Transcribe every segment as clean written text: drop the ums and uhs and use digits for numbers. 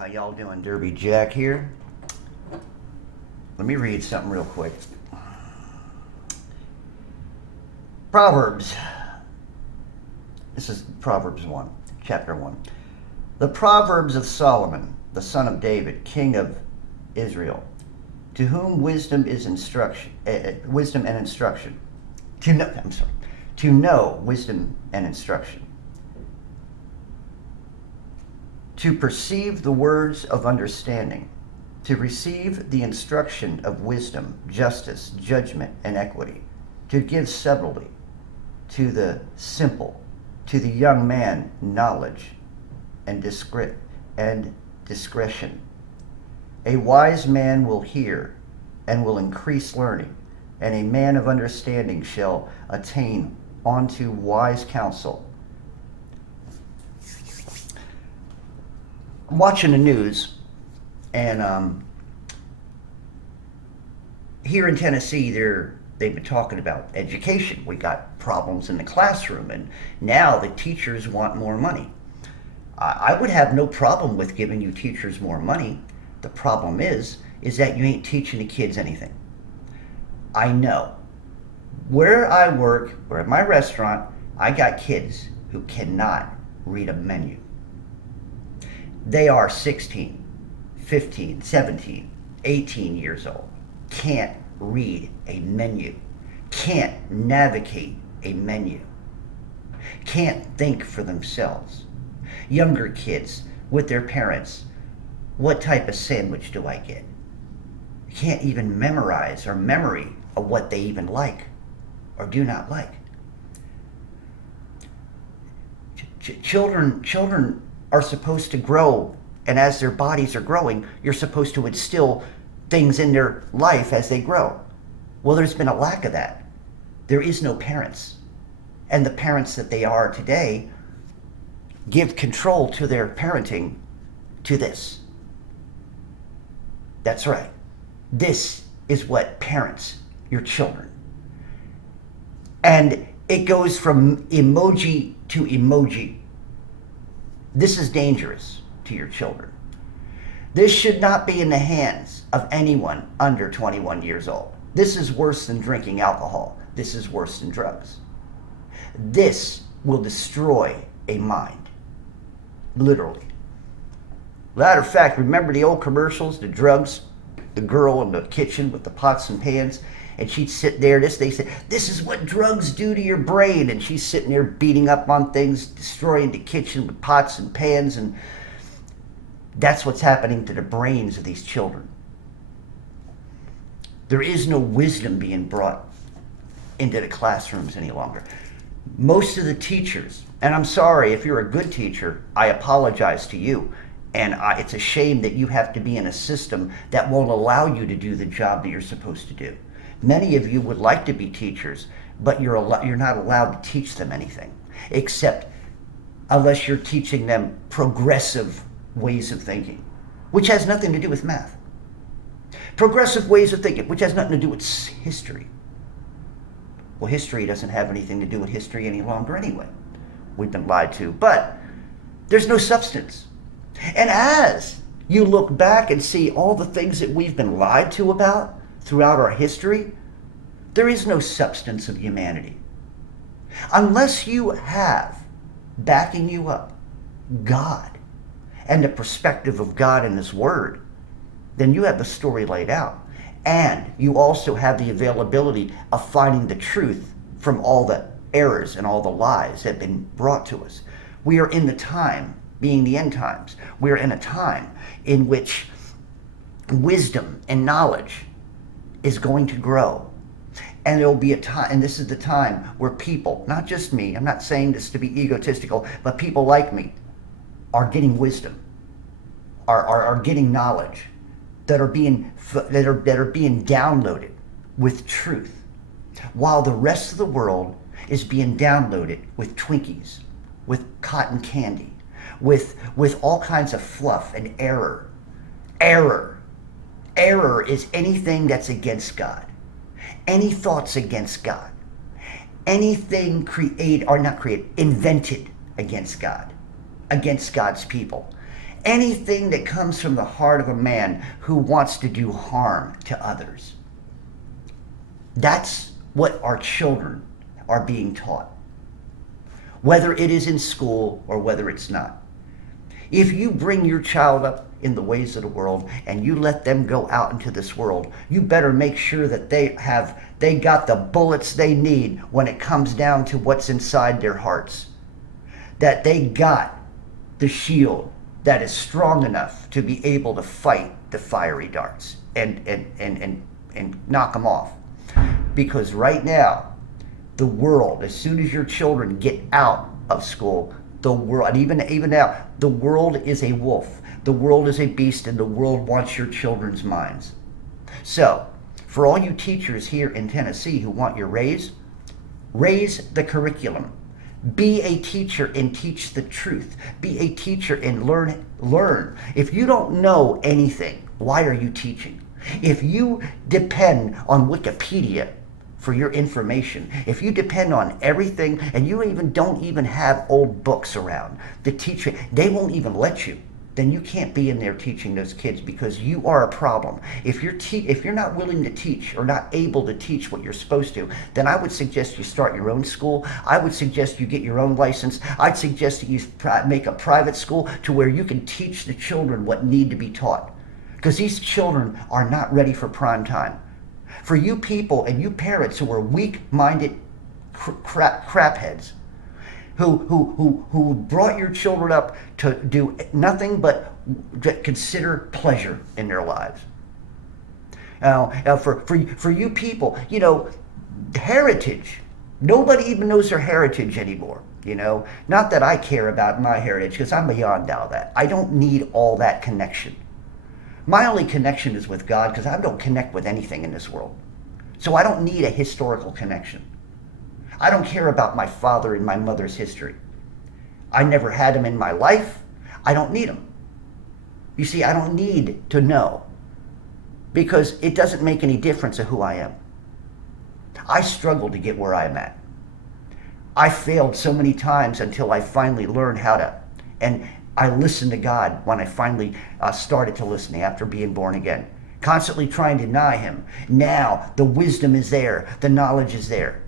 How y'all doing? Derby Jack here. Let me read something real quick. Proverbs. This is Proverbs 1, chapter 1. The Proverbs of Solomon, the son of David, king of Israel, to whom wisdom is instruction, wisdom and instruction. To know wisdom and instruction. To perceive the words of understanding, to receive the instruction of wisdom, justice, judgment, and equity, to give subtlety to the simple, to the young man knowledge and discretion. A wise man will hear and will increase learning, and a man of understanding shall attain unto wise counsel. I'm watching the news, and here in Tennessee, they've been talking about education. We got problems in the classroom, and now the teachers want more money. I would have no problem with giving you teachers more money. The problem is that you ain't teaching the kids anything. I know. Where I work, or at my restaurant, I got kids who cannot read a menu. They are 16, 15, 17, 18 years old. Can't read a menu. Can't navigate a menu. Can't think for themselves. Younger kids with their parents, what type of sandwich do I get? Can't even memorize or memory of what they even like or do not like. Children are supposed to grow, and as their bodies are growing, you're supposed to instill things in their life as they grow. Well, there's been a lack of that. There is no parents. And the parents that they are today give control to their parenting to this. That's right. This is what parents your children. And it goes from emoji to emoji. This is dangerous to your children. This should not be in the hands of anyone under 21 years old. This is worse than drinking alcohol. This is worse than drugs. This will destroy a mind. Literally. Matter of fact, remember the old commercials, the drugs, the girl in the kitchen with the pots and pans, and she'd sit there, they said, this is what drugs do to your brain, and she's sitting there beating up on things, destroying the kitchen with pots and pans, and that's what's happening to the brains of these children. There is no wisdom being brought into the classrooms any longer. Most of the teachers, and I'm sorry, if you're a good teacher, I apologize to you. And it's a shame that you have to be in a system that won't allow you to do the job that you're supposed to do. Many of you would like to be teachers, but you're not allowed to teach them anything, except unless you're teaching them progressive ways of thinking, which has nothing to do with math. Progressive ways of thinking, which has nothing to do with history. Well, history doesn't have anything to do with history any longer anyway. We've been lied to, but there's no substance. And as you look back and see all the things that we've been lied to about throughout our history, there is no substance of humanity. Unless you have backing you up God and the perspective of God and His Word, then you have the story laid out. And you also have the availability of finding the truth from all the errors and all the lies that have been brought to us. We are in the time, being the end times, we are in a time in which wisdom and knowledge is going to grow. And there will be a time, and this is the time where people, not just me, I'm not saying this to be egotistical, but people like me are getting wisdom, are getting knowledge, that are being downloaded with truth, while the rest of the world is being downloaded with Twinkies, with cotton candy, with all kinds of fluff and error. Error is anything that's against God. Any thoughts against God. Anything invented against God, against God's people. anything that comes from the heart of a man who wants to do harm to others. That's what our children are being taught, whether it is in school or whether it's not. If you bring your child up in the ways of the world and you let them go out into this world, you better make sure that they got the bullets they need when it comes down to what's inside their hearts. That they got the shield that is strong enough to be able to fight the fiery darts and knock them off. Because right now, the world, as soon as your children get out of school, the world, and even now, the world is a wolf. The world is a beast, and the world wants your children's minds. So, for all you teachers here in Tennessee who want your raise the curriculum. Be a teacher and teach the truth. Be a teacher and learn. If you don't know anything, why are you teaching? If you depend on Wikipedia for your information, if you depend on everything and you don't even have old books around, the teacher, they won't even let you, then you can't be in there teaching those kids because you are a problem. If you're not willing to teach or not able to teach what you're supposed to, then I would suggest you start your own school. I would suggest you get your own license. I'd suggest that you make a private school to where you can teach the children what need to be taught. Because these children are not ready for prime time. For you people and you parents who are weak-minded crapheads, who brought your children up to do nothing but consider pleasure in their lives. For you people, heritage. Nobody even knows their heritage anymore. Not that I care about my heritage, because I'm beyond all that. I don't need all that connection. My only connection is with God, because I don't connect with anything in this world. So I don't need a historical connection. I don't care about my father and my mother's history. I never had them in my life. I don't need them. You see, I don't need to know, because it doesn't make any difference of who I am. I struggled to get where I'm at. I failed so many times until I finally learned how to, and I listened to God when I finally started to listen after being born again. Constantly trying to deny him. Now the wisdom is there. The knowledge is there.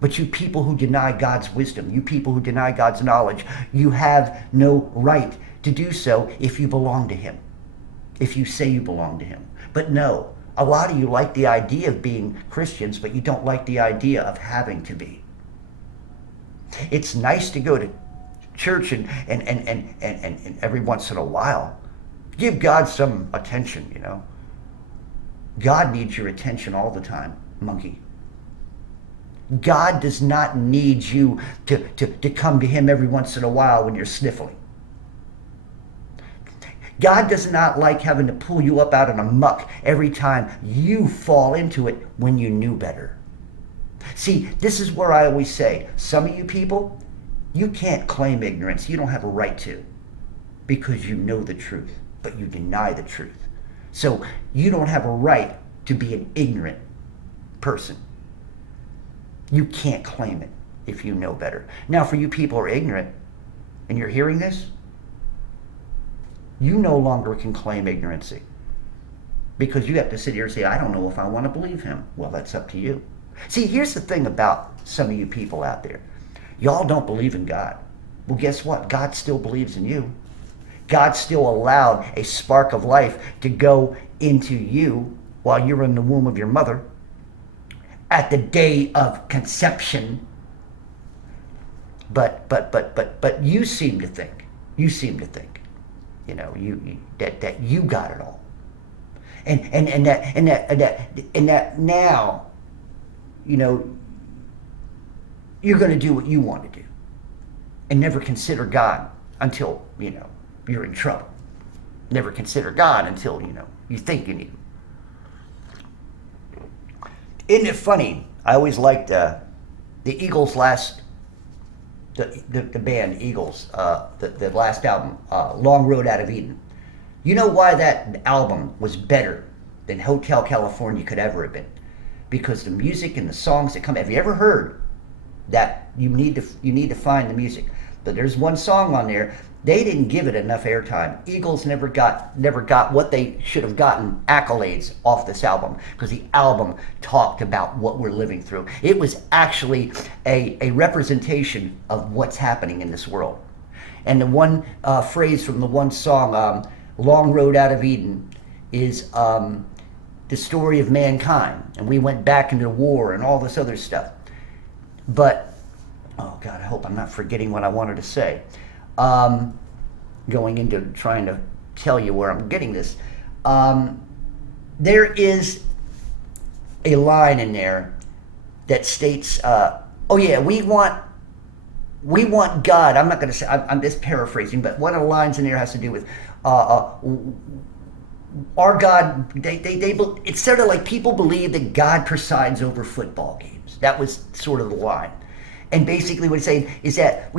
But you people who deny God's wisdom, you people who deny God's knowledge, you have no right to do so if you belong to him. If you say you belong to him. But no, a lot of you like the idea of being Christians, but you don't like the idea of having to be. It's nice to go to church and every once in a while. Give God some attention, God needs your attention all the time, monkey. God does not need you to come to him every once in a while when you're sniffling. God does not like having to pull you up out of a muck every time you fall into it when you knew better. See, this is where I always say, some of you people, you can't claim ignorance. You don't have a right to, because you know the truth, but you deny the truth. So you don't have a right to be an ignorant person. You can't claim it if you know better. Now, for you people who are ignorant and you're hearing this, you no longer can claim ignorancy, because you have to sit here and say, I don't know if I want to believe him. Well, that's up to you. See, here's the thing about some of you people out there. Y'all don't believe in God. Well, guess what? God still believes in you. God still allowed a spark of life to go into you while you're in the womb of your mother at the day of conception. But you seem to think, that you got it all. And that now, you're going to do what you want to do and never consider God until, you're in trouble. Never consider God until, you think you need him. Isn't it funny? I always liked the Eagles' the band Eagles, the last album, Long Road Out of Eden. You know why that album was better than Hotel California could ever have been? Because the music and the songs that come. Have you ever heard that? You need to find the music. But there's one song on there They didn't give it enough airtime. Eagles never got what they should have gotten, accolades off this album, because the album talked about what we're living through. It was actually a representation of what's happening in this world. And the one phrase from the one song, Long Road Out of Eden, is the story of mankind. And we went back into war and all this other stuff. But, oh God, I hope I'm not forgetting what I wanted to say. Going into trying to tell you where I'm getting this. There is a line in there that states, oh yeah, we want God. I'm not going to say, I'm just paraphrasing, but one of the lines in there has to do with our God. It's sort of like people believe that God presides over football games. That was sort of the line. And basically what it's saying is that,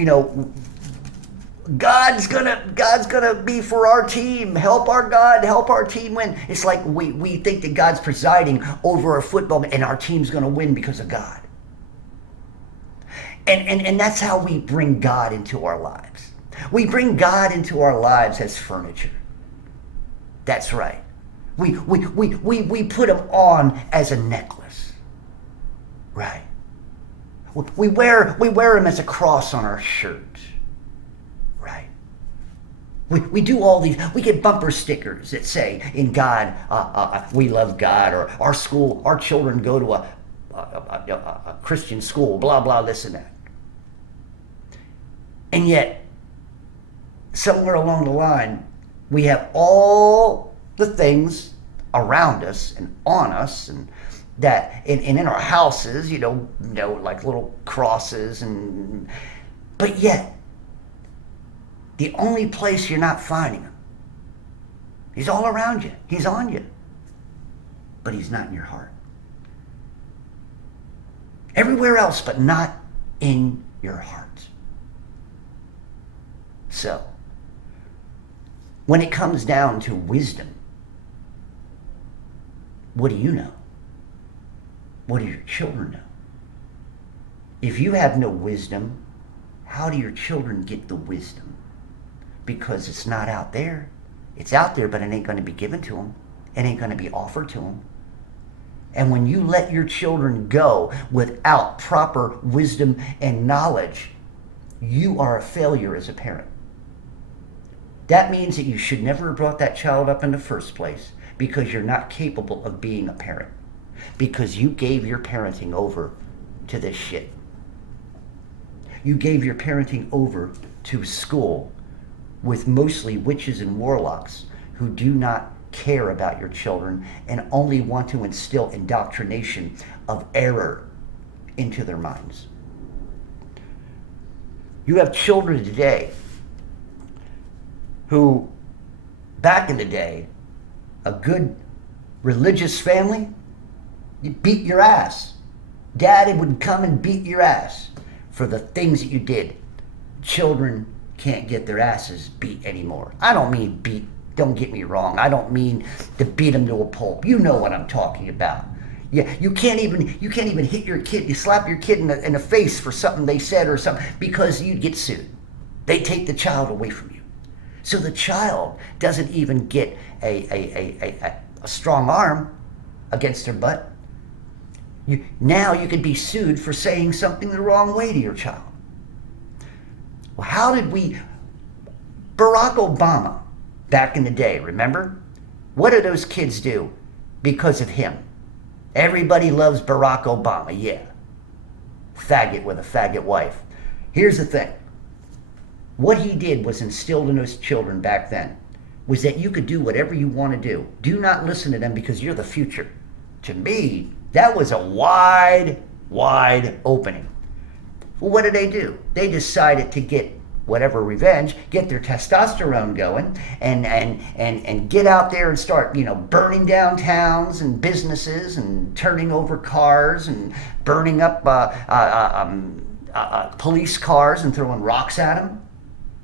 God's gonna be for our team. Help our God, help our team win. It's like we think that God's presiding over our football and our team's gonna win because of God. And that's how we bring God into our lives. We bring God into our lives as furniture. That's right. We put him on as a necklace. Right. We wear him as a cross on our shirt. Right. We do all these, we get bumper stickers that say, in God, we love God, or our school, our children go to a Christian school, blah, blah, this and that. And yet, somewhere along the line, we have all the things around us and on us, and that in our houses, like little crosses, but yet, the only place you're not finding him, he's all around you, he's on you, but he's not in your heart. Everywhere else, but not in your heart. So, when it comes down to wisdom, what do you know? What do your children know? If you have no wisdom, how do your children get the wisdom? Because it's not out there. It's out there, but it ain't going to be given to them. It ain't going to be offered to them. And when you let your children go without proper wisdom and knowledge, you are a failure as a parent. That means that you should never have brought that child up in the first place, because you're not capable of being a parent. Because you gave your parenting over to this shit. You gave your parenting over to school with mostly witches and warlocks who do not care about your children and only want to instill indoctrination of error into their minds. You have children today who, back in the day, a good religious family, you beat your ass. Daddy would come and beat your ass for the things that you did. Children can't get their asses beat anymore. I don't mean beat, don't get me wrong. I don't mean to beat them to a pulp. You know what I'm talking about. Yeah, you can't even hit your kid. You slap your kid in the face for something they said or something, because you'd get sued. They take the child away from you. So the child doesn't even get a strong arm against their butt. Now you could be sued for saying something the wrong way to your child. Well, how did Barack Obama, back in the day, remember? What did those kids do because of him? Everybody loves Barack Obama, yeah. Faggot with a faggot wife. Here's the thing. What he did was instilled in those children back then was that you could do whatever you want to do. Do not listen to them because you're the future. To me, that was a wide opening. Well, what did they do? They decided to get whatever revenge, get their testosterone going, and get out there and start, burning down towns and businesses and turning over cars and burning up police cars and throwing rocks at them.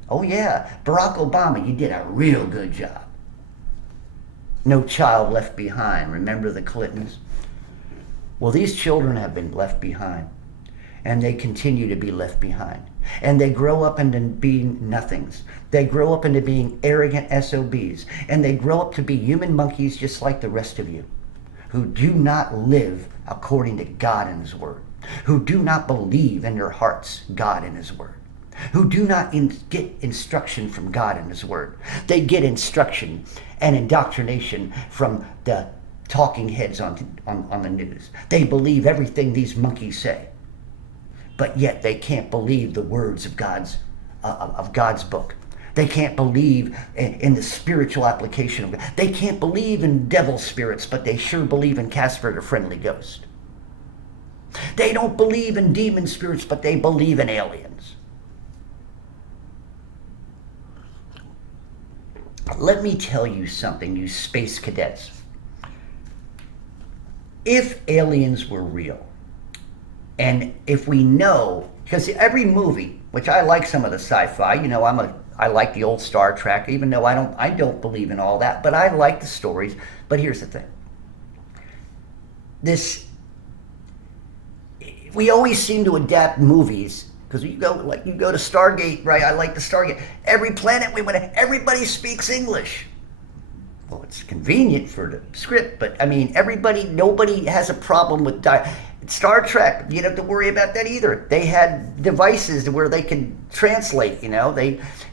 Oh yeah, Barack Obama, you did a real good job. No child left behind. Remember the Clintons? Well, these children have been left behind. and they continue to be left behind. And they grow up into being nothings. They grow up into being arrogant SOBs. And they grow up to be human monkeys just like the rest of you, who do not live according to God and His Word, who do not believe in their hearts God and His Word, who do not get instruction from God and His Word. They get instruction and indoctrination from the talking heads on the news. They believe everything these monkeys say, but yet they can't believe the words of God's book. They can't believe in the spiritual application of God. They can't believe in devil spirits, but they sure believe in Casper the Friendly Ghost. They don't believe in demon spirits, but they believe in aliens. Let me tell you something, you space cadets. If aliens were real, and if we know, because every movie, which I like some of the sci-fi, I like the old Star Trek, even though I don't believe in all that, but I like the stories. But here's the thing. We always seem to adapt movies, because you go to Stargate, right? I like the Stargate. Every planet we went to, everybody speaks English. Well, it's convenient for the script, but I mean, nobody has a problem with Star Trek. You don't have to worry about that either. They had devices where they can translate,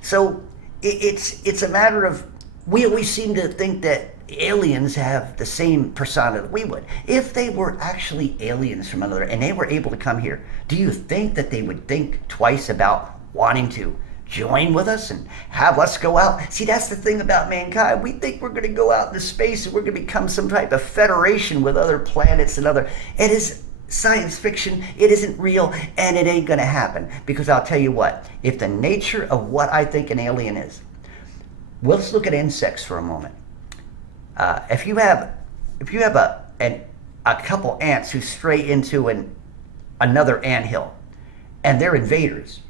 so it's a matter of, we always seem to think that aliens have the same persona that we would. If they were actually aliens from another, and they were able to come here, do you think that they would think twice about wanting to join with us and have us go out? See, that's the thing about mankind. We think we're going to go out into space and we're going to become some type of federation with other planets and it is science fiction. It isn't real, and it ain't going to happen. Because I'll tell you what, if the nature of what I think an alien is, let's look at insects for a moment. If you have a couple ants who stray into another anthill, and they're invaders,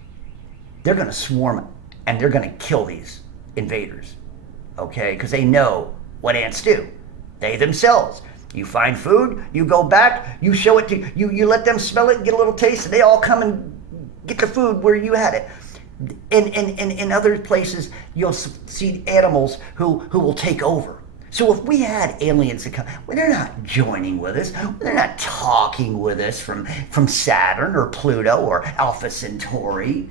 they're going to swarm and they're going to kill these invaders, okay? Because they know what ants do. They themselves. You find food, you go back, you show it to you let them smell it, get a little taste, and they all come and get the food where you had it. In other places, you'll see animals who will take over. So if we had aliens that come, well, they're not joining with us. They're not talking with us from Saturn or Pluto or Alpha Centauri.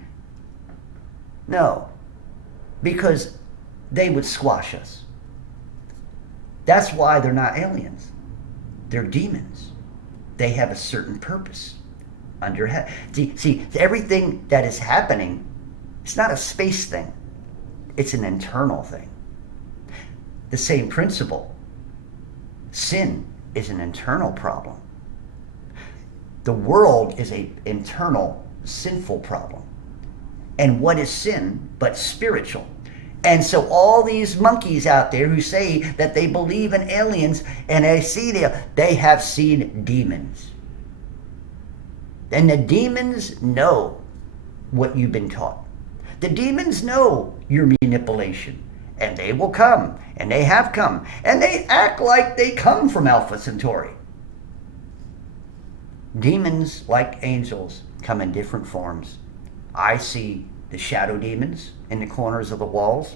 No, because they would squash us. That's why they're not aliens. They're demons. They have a certain purpose. See, everything that is happening, it's not a space thing. It's an internal thing. The same principle. Sin is an internal problem. The world is an internal sinful problem. And what is sin but spiritual? And so all these monkeys out there who say that they believe in aliens and they have seen demons. And the demons know what you've been taught. The demons know your manipulation. And they will come. And they have come. And they act like they come from Alpha Centauri. Demons, like angels, come in different forms. I see the shadow demons in the corners of the walls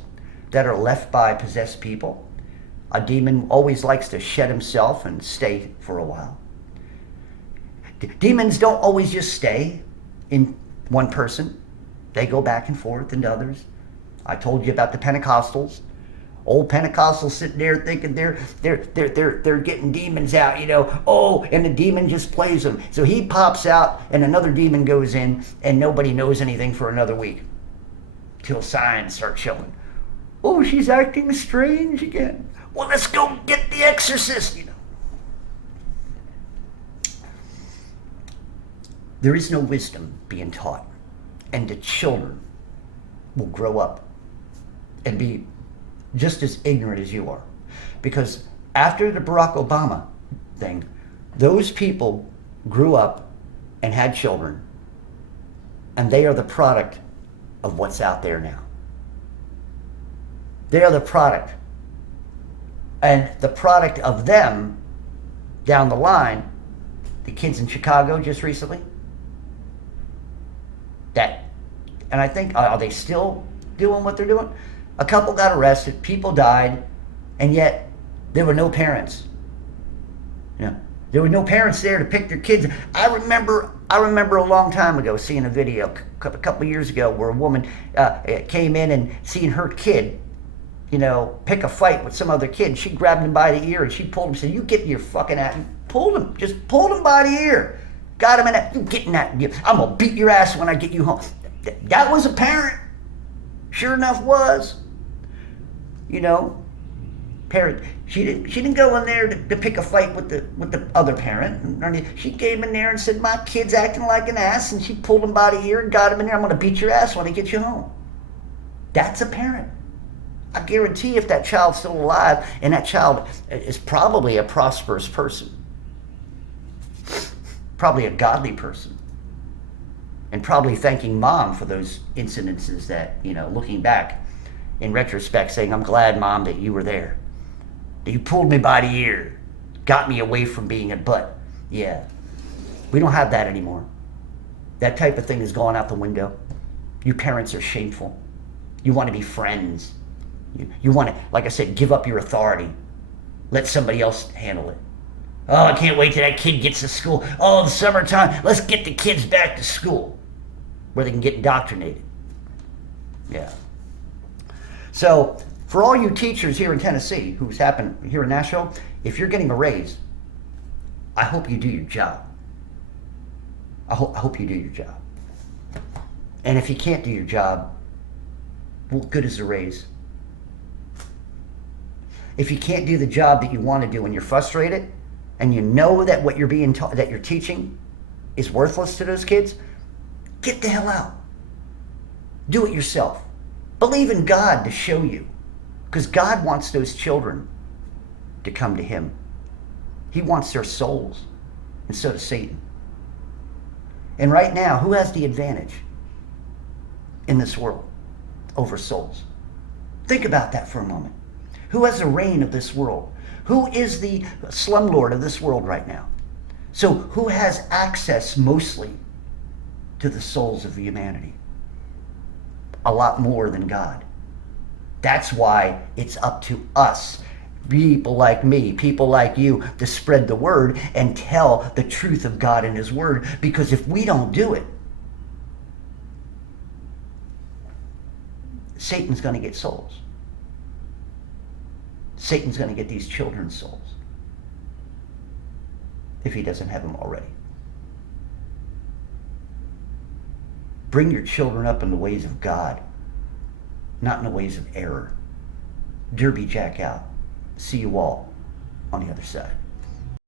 that are left by possessed people. A demon always likes to shed himself and stay for a while. Demons don't always just stay in one person. They go back and forth into others. I told you about the Pentecostals. Old Pentecostals sitting there thinking they're getting demons out, and the demon just plays them. So he pops out and another demon goes in and nobody knows anything for another week. Till signs start showing. Oh, she's acting strange again. Well, let's go get the exorcist, There is no wisdom being taught. And the children will grow up and be just as ignorant as you are. Because after the Barack Obama thing, those people grew up and had children, and they are the product of what's out there now. They are the product. And the product of them down the line, the kids in Chicago just recently, That, and I think, are they still doing what they're doing? A couple got arrested, people died, and yet there were no parents. You know, there were no parents there to pick their kids. I remember a long time ago seeing a video, a couple of years ago, where a woman came in and seeing her kid, you know, pick a fight with some other kid. She grabbed him by the ear and she pulled him and said, "You get your fucking ass." Pulled him, just pulled him by the ear. Got him in that, "You getting that, I'm gonna beat your ass when I get you home." That was a parent. Sure enough was. You know, parent. She didn't go in there to pick a fight with the other parent. She came in there and said, "My kid's acting like an ass," and she pulled him by the ear and got him in there. "I'm gonna beat your ass when I get you home." That's a parent. I guarantee if that child's still alive, and that child is probably a prosperous person, probably a godly person, and probably thanking mom for those incidences that, you know, looking back in retrospect, saying, "I'm glad, Mom, that you were there. You pulled me by the ear, got me away from being a butt." Yeah, we don't have that anymore. That type of thing has gone out the window. You parents are shameful. You want to be friends. You want to, like I said, give up your authority. Let somebody else handle it. "Oh, I can't wait till that kid gets to school. Oh, the summertime, let's get the kids back to school where they can get indoctrinated." Yeah. So, for all you teachers here in Tennessee, who's happened here in Nashville, if you're getting a raise, I hope you do your job. I hope you do your job. And if you can't do your job, what good is the raise? If you can't do the job that you want to do and you're frustrated, and you know that what you're being taught, that you're teaching, is worthless to those kids, get the hell out. Do it yourself. Believe in God to show you, because God wants those children to come to Him. He wants their souls, and so does Satan. And right now, who has the advantage in this world over souls? Think about that for a moment. Who has the reign of this world? Who is the slumlord of this world right now? So who has access mostly to the souls of humanity? A lot more than God. That's why it's up to us, people like me, people like you, to spread the word and tell the truth of God and His word. Because if we don't do it, Satan's going to get souls. Satan's going to get these children's souls, if he doesn't have them already. Bring your children up in the ways of God, not in the ways of error. Derby Jack out. See you all on the other side.